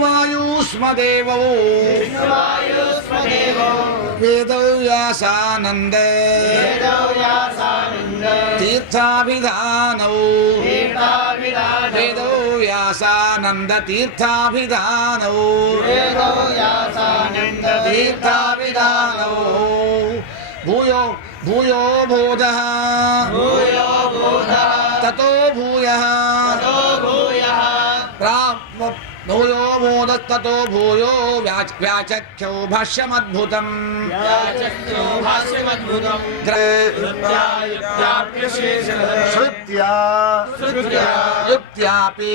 विष्णुवायुष्मदेवो वेदव्यासानंद तीर्थाभिधानौ वेदव्यासानंद तीर्थाभिधानौ भूयो भूयो बोधः ततो भूयः भूयो बोधस्ततो भूयो व्याचख्यो भाष्यमद्भुतम् श्रुत्या युक्त्यापि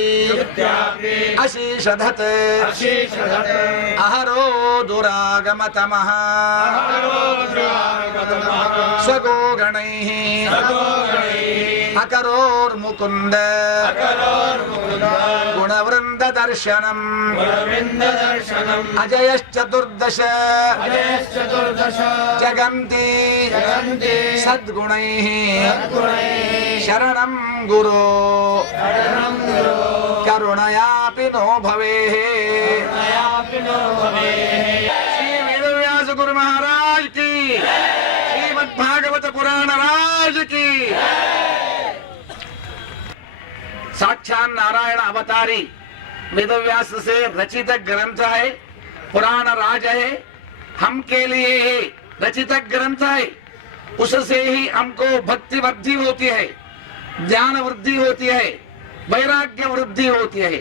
अशेषधत् अहरो दुरागमतमः स्वगो गणैः अकरोर्मुकुन्द गुणवृन्द दर्शनम् अजयश्चतुर्दश जगन्ति सद्गुणैः शरणं गुरो करुणयापि नो भवेः। श्री वेदव्यास गुरु महाराज की, श्रीमद् भागवत पुराण राज की। साक्षात नारायण अवतारी वेदव्यास से रचित ग्रंथ है, पुराण राज है, हम के लिए ही रचित ग्रंथ है। उससे ही हमको भक्ति वृद्धि होती है, ज्ञान वृद्धि होती है, वैराग्य वृद्धि होती है।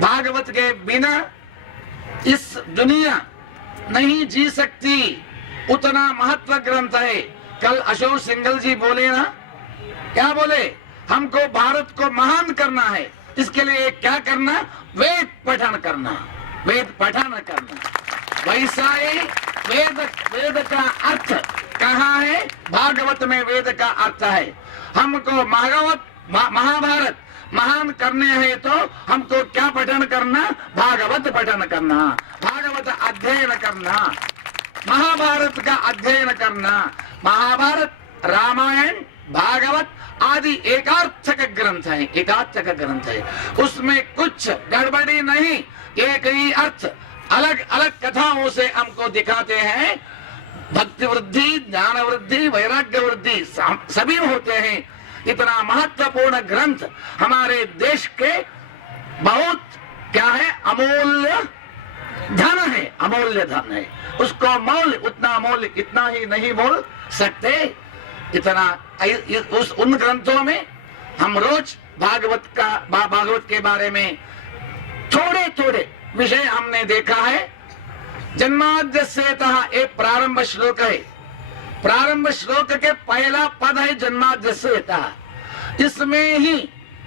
भागवत के बिना इस दुनिया नहीं जी सकती, उतना महत्व ग्रंथ है। कल अशोक सिंघल जी बोले ना, क्या बोले? हमको भारत को महान करना है, इसके लिए क्या करना? वेद पठन करना, वेद पठन करना। वैसा ही वेद का अर्थ कहाँ है? भागवत में वेद का अर्थ है। हमको महाभारत महान करने हैं तो हमको क्या पठन करना? भागवत पठन करना, भागवत अध्ययन करना, महाभारत का अध्ययन करना। महाभारत, रामायण, भागवत आदि एकार्थक ग्रंथ है, एकार्थक ग्रंथ है। उसमें कुछ गड़बड़ी नहीं, एक ही अर्थ अलग अलग कथाओं से हमको दिखाते हैं। भक्ति वृद्धि, ज्ञान वृद्धि, वैराग्य वृद्धि सभी होते हैं। इतना महत्वपूर्ण ग्रंथ हमारे देश के बहुत क्या है? अमूल्य धन है, अमूल्य धन है। उसको मूल्य, उतना मूल्य इतना ही नहीं बोल सकते। इतना उन ग्रंथों में हम रोज भागवत के बारे में थोड़े थोड़े विषय हमने देखा है। जन्माद्यस्यतः एक प्रारंभ श्लोक है, प्रारंभ श्लोक के पहला पद है जन्माद्यस्यतः। इसमें ही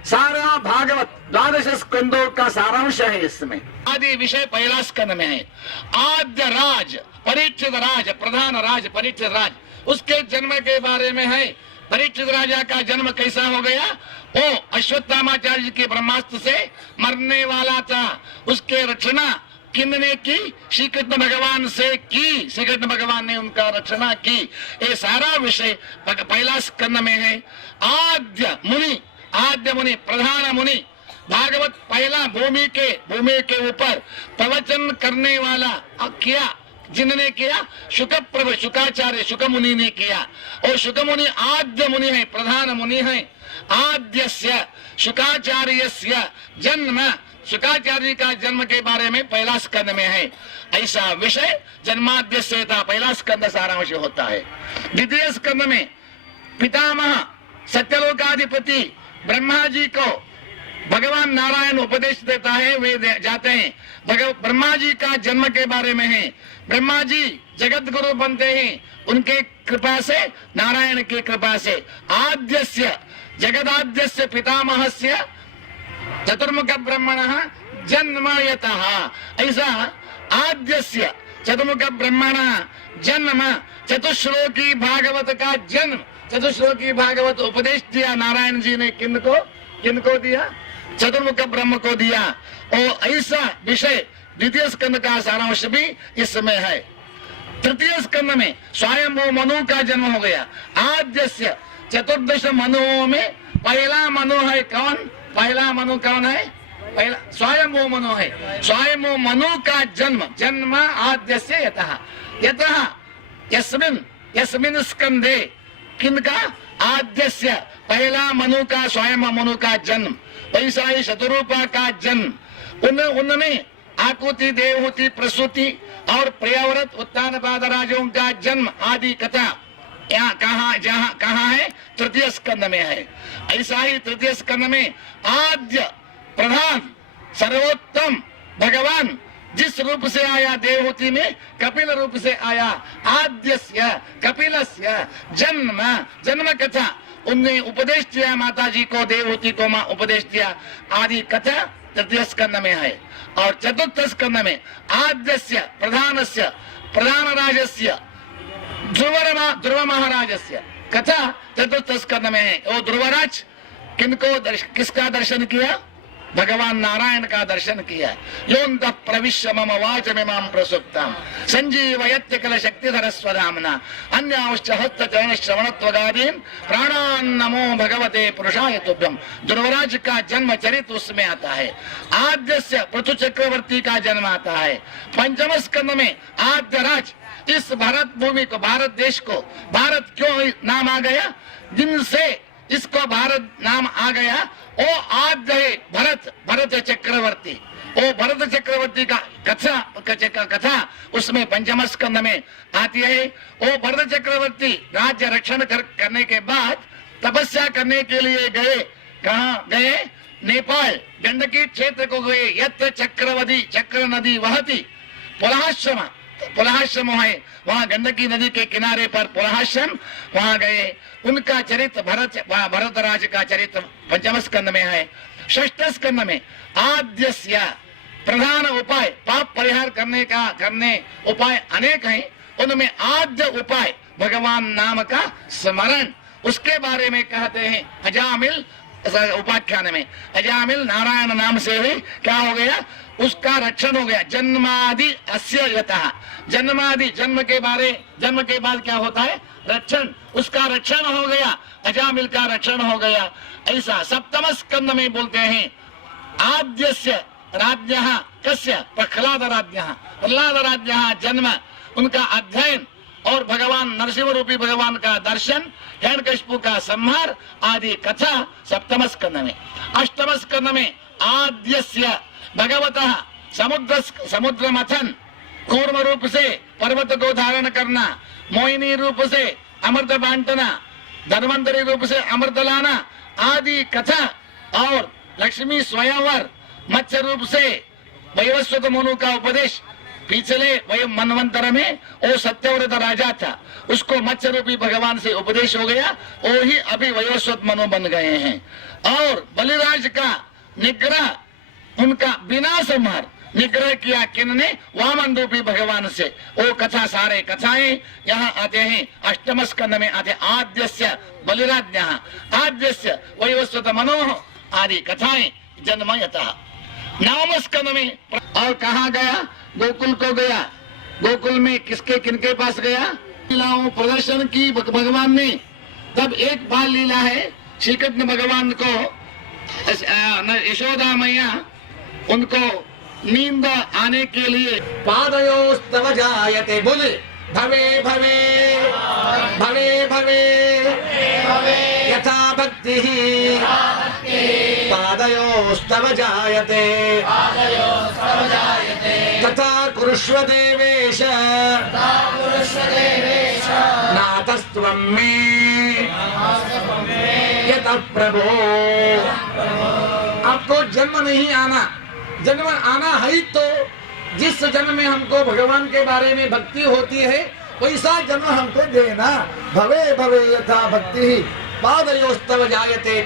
सारा भागवत 12 स्कंदों का सारांश है। इसमें आदि विषय पहला स्कंद में है। आद्य राज, परीक्षित राज, प्रधान राज, परीक्षित राज, उसके जन्म के बारे में है। परीक्षित राजा का जन्म कैसा हो गया? वो अश्वत्थामाचार्य के ब्रह्मास्त्र से मरने वाला था, उसके रचना किन्ने की? श्री कृष्ण भगवान से की। श्री कृष्ण भगवान ने उनका रचना की। ये सारा विषय पहला स्कंद में है। आद्य मुनि, आद्य मुनि, प्रधान मुनि, भागवत पहला भूमि के ऊपर प्रवचन करने वाला किया, जिन्होंने किया? शुकप्रभ, शुकाचार्य, शुक मुनि ने किया। और शुक मुनि आद्य मुनि है, प्रधान मुनि है। आद्यस्य शुकाचार्यस्य जन्म, शुकाचार्य का जन्म के बारे में पहला स्कंद में है। ऐसा विषय जन्माद्यस्य था, पहला स्कंद सारांश होता है। द्वितीय स्कंद में पितामह सत्यलोकाधिपति ब्रह्मा जी को भगवान नारायण उपदेश देता है, वे जाते हैं। ब्रह्मा जी का जन्म के बारे में है। ब्रह्मा जी जगत गुरु बनते हैं उनके कृपा से, नारायण की कृपा से। आद्यस्य जगदाद्यस्य पितामहस्य चतुर्मुख ब्रह्मणः जन्मयतः। ऐसा आद्यस्य चतुर्मुख ब्रह्मणः जन्म, चतुश्लोकी भागवत का जन्म, चतुश्लोकी भागवत उपदेश दिया नारायण जी ने। किनको दिया? चतुर्मुख ब्रह्म को दिया। और ऐसा विषय द्वितीय स्कंद का सारांश भी इसमें है। तृतीय स्कंद में स्वयं मनु का जन्म हो गया। आद्यस्य चतुर्दश मनुओं में पहला मनु है कौन? पहला मनु कौन है? पहला स्वयं मनु है, स्वयं मनु का जन्म आद्यस्य यतः यस्मिन् स्कंदे किनका आद्यस्य पहला मनु का स्वयं मनु का जन्म, वैसा ही शतरूपा का जन्म, उनमें आकुति देवहूति प्रसूति और प्रियव्रत उत्तान पादराजों का जन्म आदि कथा यहाँ कहाँ है? तृतीय स्कंद में है। ऐसा ही तृतीय स्कंद में आद्य प्रधान सर्वोत्तम भगवान जिस रूप से आया देवहूति में, कपिल रूप से आया, आद्यस्य कपिलस्य जन्म कथा उनने उपदेश दिया, माता जी को देवहूति को उपदेश दिया आदि कथा तृतीय स्कंद में है। और चतुर्थ स्कंद में आद्यस्य प्रधान राजस्य ध्रुव महाराजस्य कथा चतुर्थ स्कंद में है। वो ध्रुवराज किसका दर्शन किया? भगवान नारायण का दर्शन किया। योऽन्तः प्रविश्य मम वाचमिमां प्रसुप्तां संजीवयत्य किल शक्तिधर स्वधाम्ना अन्यांश्च हस्तचरण श्रवणत्वगादीन् प्राणान् नमो भगवते पुरुषाय तुभ्यम्। ध्रुवराज का जन्म चरित्र उसमें आता है। आद्यस्य पृथु चक्रवर्ती का जन्म आता है। पंचम स्कंद में आद्यराज, इस भारत भूमि को, भारत देश को, भारत क्यों नाम आ गया? जिनसे इसको भारत नाम आ गया वो आद्य है भरत चक्रवर्ती। वो भरत चक्रवर्ती का कथा उसमें पंचम स्कंद में आती है। वो भरत चक्रवर्ती राज्य रक्षण करने के बाद तपस्या करने के लिए गए। कहाँ गए? नेपाल गंडकी क्षेत्र को गए। यत्र चक्र नदी वहती, पुलहाश्रम है वहाँ गंडकी नदी के किनारे पर पुलहाश्रम, वहाँ गए। उनका चरित्र भरत राज का चरित्र पंचम स्कंद में है। षष्ठ स्कंद में आद्यस्य प्रधान उपाय, पाप परिहार करने उपाय अनेक हैं। उनमें आद्य उपाय भगवान नाम का स्मरण, उसके बारे में कहते हैं अजामिल उपाख्यान में। अजामिल नारायण नाम से ही क्या हो गया? उसका रक्षण हो गया। जन्मादि अस्य यतः, जन्म के बाद क्या होता है? रक्षण, उसका रक्षण हो गया, अजामिल का रक्षण हो गया। ऐसा सप्तम स्कंद में बोलते हैं आद्यस्य राज्ञः कस्य? प्रह्लाद राज्ञः जन्म, उनका अध्ययन और भगवान नरसिंह रूपी भगवान का दर्शन, हिरण्यकशिपु का संहार आदि कथा सप्तम स्कंद में। अष्टम स्कंद में आद्यस्य भगवतः समुद्र मथन, कूर्म रूप से पर्वत को धारण करना, मोहिनी रूप से अमृत बांटना, धन्वंतरी रूप से अमृत लाना आदि कथा, और लक्ष्मी स्वयंवर मत्स्य रूप से वैवस्वत मनु का उपदेश। पिछले मनवंतर में वो सत्यव्रत राजा था, उसको मत्स्य रूपी भगवान से उपदेश हो गया, वो ही अभी वैवस्वत मनु बन गए हैं। और बलिराज का निग्रह, उनका बिना संहार निग्रह किया किन्ने? वामन रूपी भगवान से। वो कथा, सारे कथाएं यहाँ आते हैं। अष्टम स्कंद में आते आद्यस्य बलिराज्ञः, आद्यस्य वैवस्वत मनोः आदि कथाएं जन्मयतः। नवम स्कंद में और कहाँ गया? गोकुल को गया। गोकुल में किनके पास गया? लीलाओं प्रदर्शन की भगवान ने। तब एक बाल लीला है, श्री कृष्ण भगवान को यशोदा मैया उनको नींद आने के लिए पादयोस्तव जायते, बोले भवे भवे भवे भवे यथा भक्ति पादयोस्तव जायते तथा कुरुष्व देवेश नातस्त्वं मे यतः प्रभो। आपको जन्म नहीं आना, जन्म आना है तो जिस जन्म में हमको भगवान के बारे में भक्ति होती है वैसा जन्म हमको देना। भवे भवे यथा भक्ति पादयोस्तव जायते